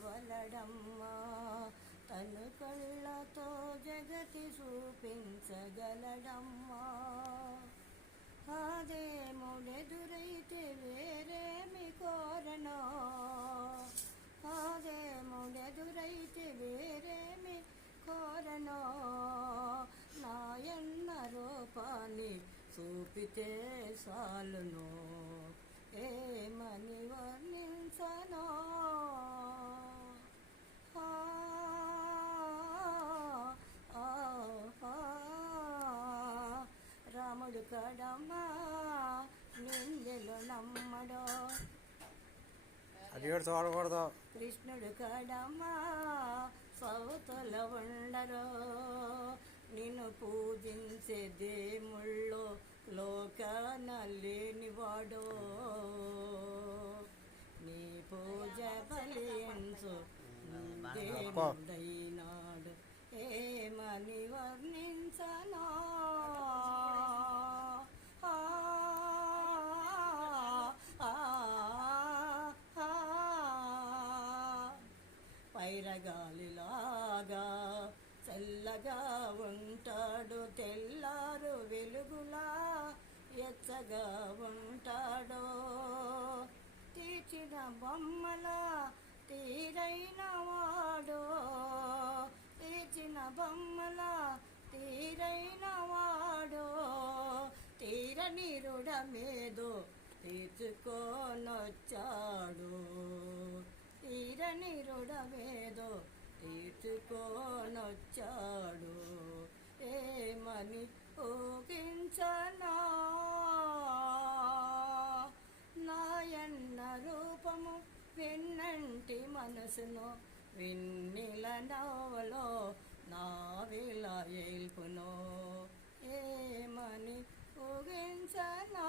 చూపవలడమ్మా, తను కళ్ళతో జగతి చూపించగలడమ్మా. అదేముడెదురైతే వేరేమి కోరనో, అదేముడెదురైతే వేరేమి కోరనో, నాయన్న రూపాన్ని చూపితే చాలును, ఏమని వర్ణించనో. రాముడు కడమ్మా నిందెలు నమ్మడో, అది చూడకూడదు. కృష్ణుడు కడమ్మా సౌతుల ఉండరో, నిన్ను పూజించే దేవుళ్ళో లోకాన లేనివాడో, నీ పూజ బలించు దేవుడైనాడు, ఏమని వర్ణించనో. పైరగాలిలాగా చల్లగా ఉంటాడు, తెల్లారు వెలుగులా ఎచ్చగా ఉంటాడో, తీర్చిన బొమ్మలా తీరైన వాడో, తీర్చిన బొమ్మలా తీరైన వాడో, తీరని రుణమేదో తీర్చుకోనొచ్చాడు, తీరని రుణమేదో తీర్చుకోనొచ్చాడు, ఏమని ఊహించనా. నాయన్న రూపము విన్నంటి మనసును, విన్నిల నవలో నావిల ఏల్పునో, ఏమని ఊహించనా.